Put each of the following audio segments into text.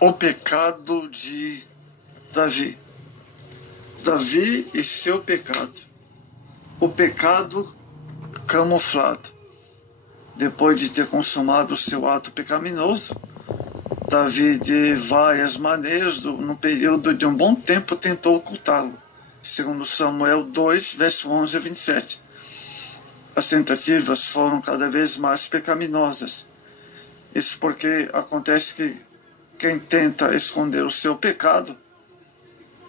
O pecado de Davi. Davi e seu pecado. O pecado camuflado. Depois de ter consumado o seu ato pecaminoso, Davi, de várias maneiras, no período de um bom tempo, tentou ocultá-lo. Segundo Samuel 2, verso 11 a 27. As tentativas foram cada vez mais pecaminosas. Isso porque acontece que quem tenta esconder o seu pecado,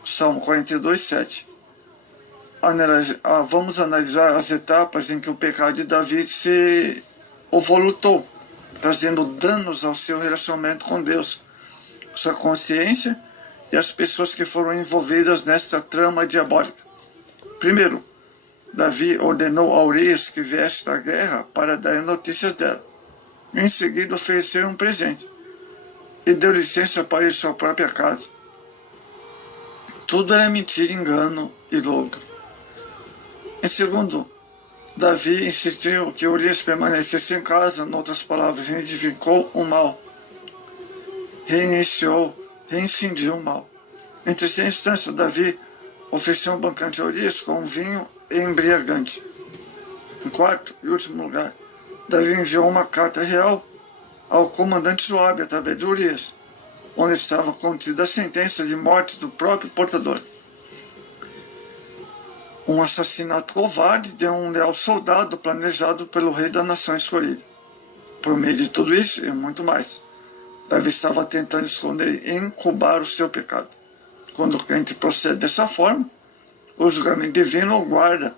Salmo 42, 7. Vamos analisar as etapas em que o pecado de Davi se volutou, trazendo danos ao seu relacionamento com Deus, sua consciência e as pessoas que foram envolvidas nesta trama diabólica. Primeiro, Davi ordenou a Urias que viesse da guerra para dar notícias dela. Em seguida, ofereceu um presente e deu licença para ir à sua própria casa. Tudo era mentira, engano e lucro. Em segundo, Davi insistiu que Urias permanecesse em casa, em outras palavras, reivindicaou o mal, reincindiu o mal. Em terceira instância, Davi ofereceu um banquete a Urias com um vinho embriagante. Em quarto e último lugar, Davi enviou uma carta real ao comandante Joabe através de Urias, onde estava contida a sentença de morte do próprio portador. Um assassinato covarde de um leal soldado planejado pelo rei da nação escolhida. Por meio de tudo isso e muito mais, Davi estava tentando esconder e encubar o seu pecado. Quando o crente procede dessa forma, o julgamento divino o guarda.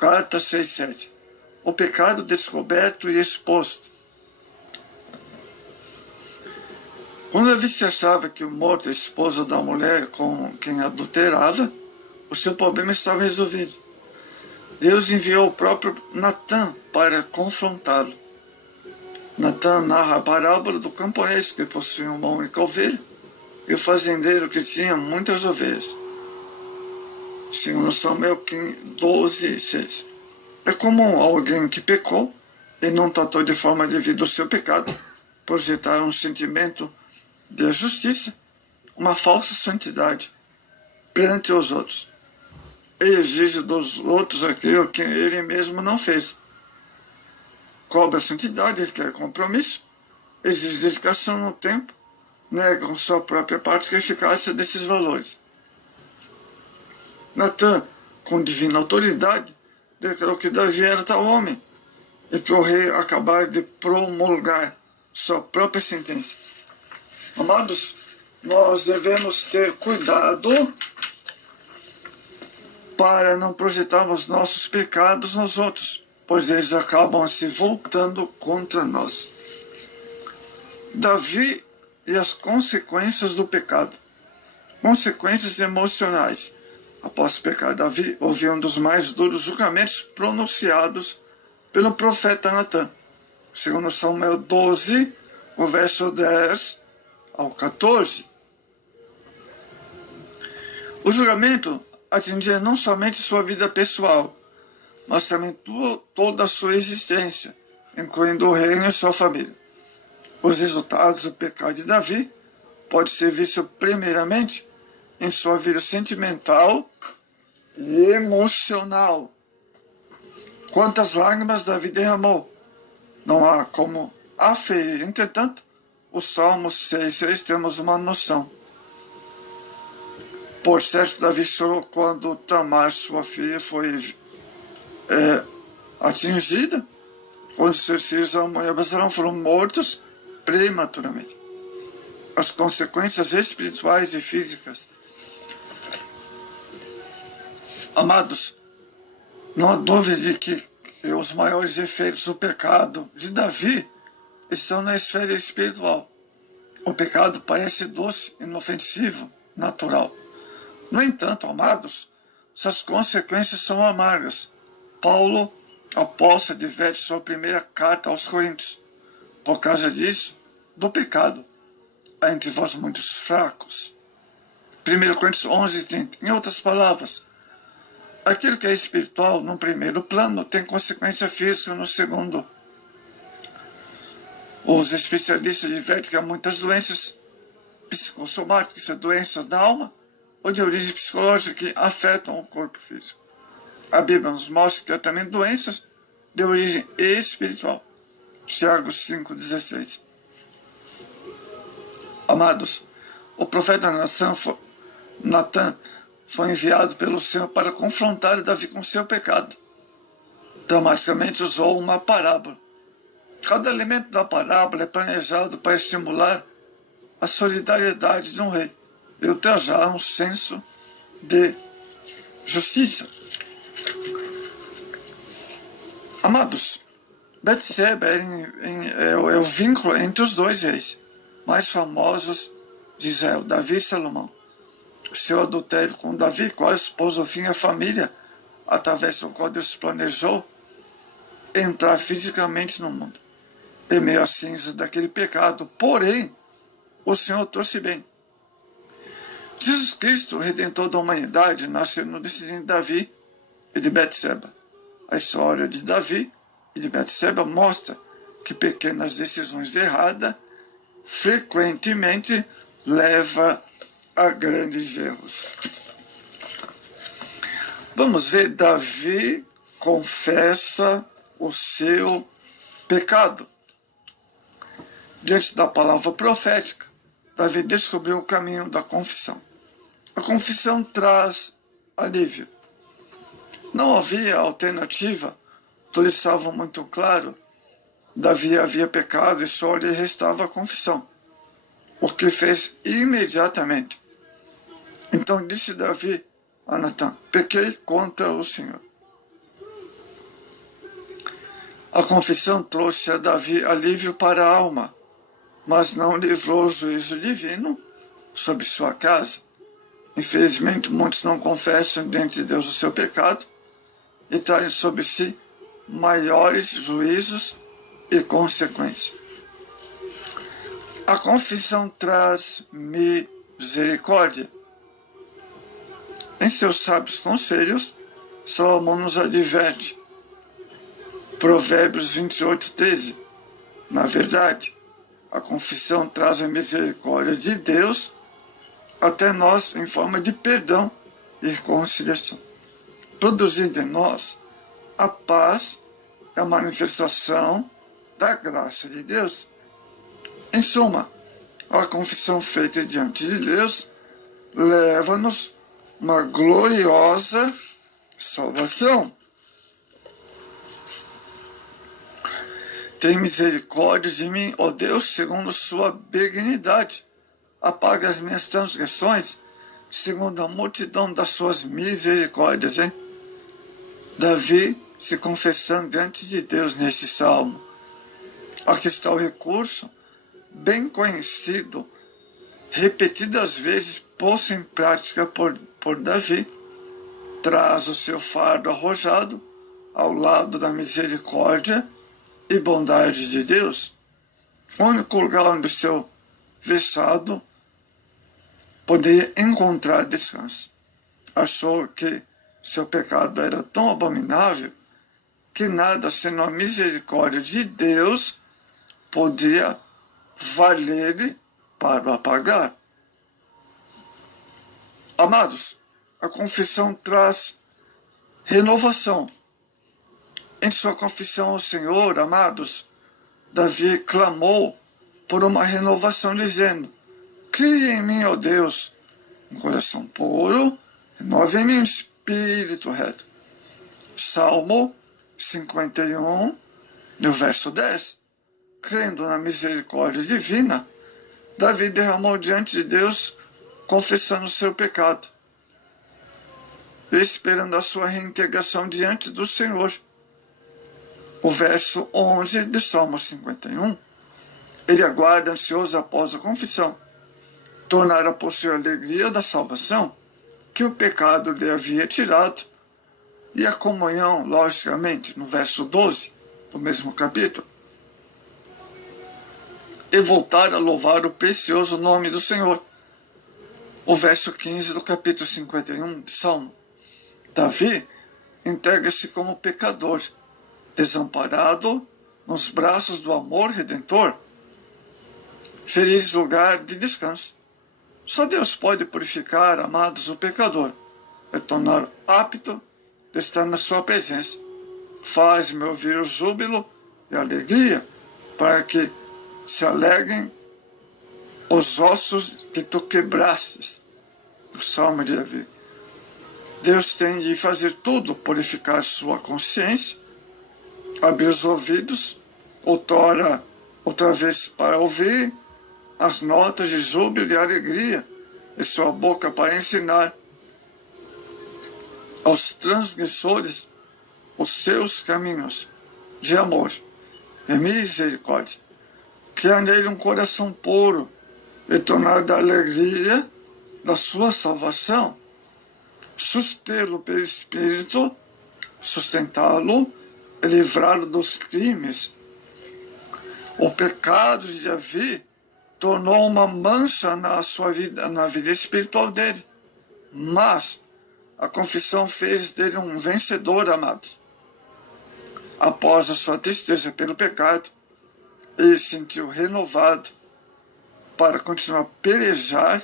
Carta 6:7. O pecado descoberto e exposto. Quando Davi se achava que o morto é esposo da mulher com quem adulterava, o seu problema estava resolvido. Deus enviou o próprio Natã para confrontá-lo. Natã narra a parábola do camponês que possuía uma única ovelha e o fazendeiro que tinha muitas ovelhas. Segundo Samuel 12, 6. É comum alguém que pecou e não tratou de forma devida o seu pecado projetar um sentimento de justiça, uma falsa santidade perante os outros. Ele exige dos outros aquilo que ele mesmo não fez. Cobra a santidade, requer compromisso, exige dedicação no tempo, negam sua própria prática e eficácia desses valores. Natã, com divina autoridade, declarou que Davi era tal homem e que o rei acabara de promulgar sua própria sentença. Amados, nós devemos ter cuidado para não projetarmos nossos pecados nos outros, pois eles acabam se voltando contra nós. Davi e as consequências do pecado. Consequências emocionais. Após pecar, Davi ouviu um dos mais duros julgamentos pronunciados pelo profeta Natã. Segundo Samuel 12, o verso 10 ao 14. O julgamento atingia não somente sua vida pessoal, mas também toda a sua existência, incluindo o reino e sua família. Os resultados do pecado de Davi podem ser vistos primeiramente em sua vida sentimental e emocional. Quantas lágrimas Davi derramou? Não há como aferir. Entretanto, o Salmo 6:6 temos uma noção. Por certo, Davi chorou quando Tamar, sua filha, foi atingida, quando seus filhos, Amon e Absalão, foram mortos prematuramente. As consequências espirituais e físicas. Amados, não há dúvida de que os maiores efeitos do pecado de Davi estão na esfera espiritual. O pecado parece doce, inofensivo, natural. No entanto, amados, suas consequências são amargas. Paulo, apóstolo, adverte sua primeira carta aos Coríntios. Por causa disso, do pecado, há entre vós muitos fracos. 1 Coríntios 11:30. Em outras palavras, aquilo que é espiritual, no primeiro plano, tem consequência física no segundo. Os especialistas advertem que há muitas doenças psicossomática, isso é doenças da alma, ou de origem psicológica que afetam o corpo físico. A Bíblia nos mostra que há também doenças de origem espiritual. Tiago 5,16. Amados, o profeta Natan foi enviado pelo Senhor para confrontar Davi com seu pecado. Dramaticamente usou uma parábola. Cada elemento da parábola é planejado para estimular a solidariedade de um rei e ultrajar um senso de justiça. Amados, Betseba é o vínculo entre os dois reis mais famosos de Israel, Davi e Salomão. Seu adultério com Davi quase pôs o fim à família, através do qual Deus planejou entrar fisicamente no mundo, em meio às cinzas daquele pecado. Porém, o Senhor trouxe bem. Jesus Cristo, o Redentor da humanidade, nasceu no descendente de Davi e de Betseba. A história de Davi e de Betseba mostra que pequenas decisões erradas frequentemente levam a grandes erros. Vamos ver, Davi confessa o seu pecado. Diante da palavra profética, Davi descobriu o caminho da confissão. A confissão traz alívio. Não havia alternativa, todos estavam muito claro. Davi havia pecado e só lhe restava a confissão, o que fez imediatamente. Então disse Davi a Natan: pequei contra o Senhor. A confissão trouxe a Davi alívio para a alma, mas não livrou o juízo divino sobre sua casa. Infelizmente, muitos não confessam diante de Deus o seu pecado e traem sobre si maiores juízos e consequências. A confissão traz misericórdia. Em seus sábios conselhos, Salomão nos adverte. Provérbios 28:13. Na verdade, a confissão traz a misericórdia de Deus até nós em forma de perdão e reconciliação, produzindo em nós a paz e a manifestação da graça de Deus. Em suma, a confissão feita diante de Deus leva-nos uma gloriosa salvação. Tem misericórdia de mim, ó Deus, segundo sua benignidade. Apaga as minhas transgressões, segundo a multidão das suas misericórdias. Davi se confessando diante de Deus neste salmo. Aqui está o recurso, bem conhecido, repetidas vezes posto em prática por Davi. Traz o seu fardo arrojado ao lado da misericórdia e bondade de Deus. O único lugar onde o seu vexado poderia encontrar descanso. Achou que seu pecado era tão abominável que nada senão a misericórdia de Deus podia valer-lhe para o apagar. Amados, a confissão traz renovação. Em sua confissão ao Senhor, amados, Davi clamou por uma renovação, dizendo: crie em mim, ó Deus, um coração puro, renove em mim um espírito reto. Salmo 51, no verso 10. Crendo na misericórdia divina, Davi derramou diante de Deus, confessando o seu pecado, esperando a sua reintegração diante do Senhor. O verso 11 de Salmo 51, ele aguarda ansioso após a confissão, tornar a possuir a alegria da salvação que o pecado lhe havia tirado, e a comunhão, logicamente, no verso 12 do mesmo capítulo, e voltar a louvar o precioso nome do Senhor. O verso 15 do capítulo 51 de Salmo. Davi entrega-se como pecador, desamparado nos braços do amor redentor, feliz lugar de descanso. Só Deus pode purificar, amados, o pecador e tornar apto de estar na sua presença. Faz-me ouvir o júbilo e a alegria, para que se alegrem os ossos que tu quebrastes. O Salmo de Davi. Deus tem de fazer tudo, purificar sua consciência, abrir os ouvidos, outra vez para ouvir as notas de júbilo e alegria, e sua boca para ensinar aos transgressores os seus caminhos de amor e misericórdia. Criar nele um coração puro e tornar da alegria da sua salvação, sustê-lo pelo Espírito, sustentá-lo e livrá-lo dos crimes. O pecado de Davi tornou uma mancha na sua vida, na vida espiritual dele, mas a confissão fez dele um vencedor, amados. Após a sua tristeza pelo pecado, ele se sentiu renovado para continuar a pelejar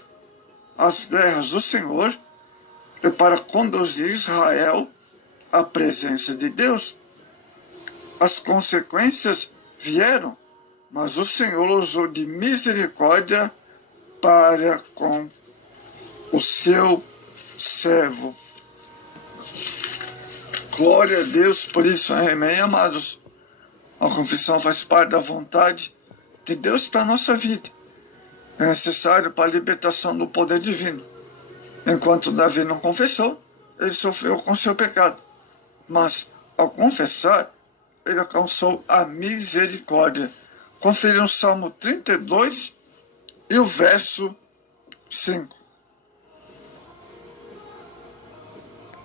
as guerras do Senhor e para conduzir Israel à presença de Deus. As consequências vieram, mas o Senhor usou de misericórdia para com o seu servo. Glória a Deus por isso, amém, amados? A confissão faz parte da vontade de Deus para a nossa vida. É necessário para a libertação do poder divino. Enquanto Davi não confessou, ele sofreu com seu pecado. Mas, ao confessar, ele alcançou a misericórdia. Confira o Salmo 32 e o verso 5.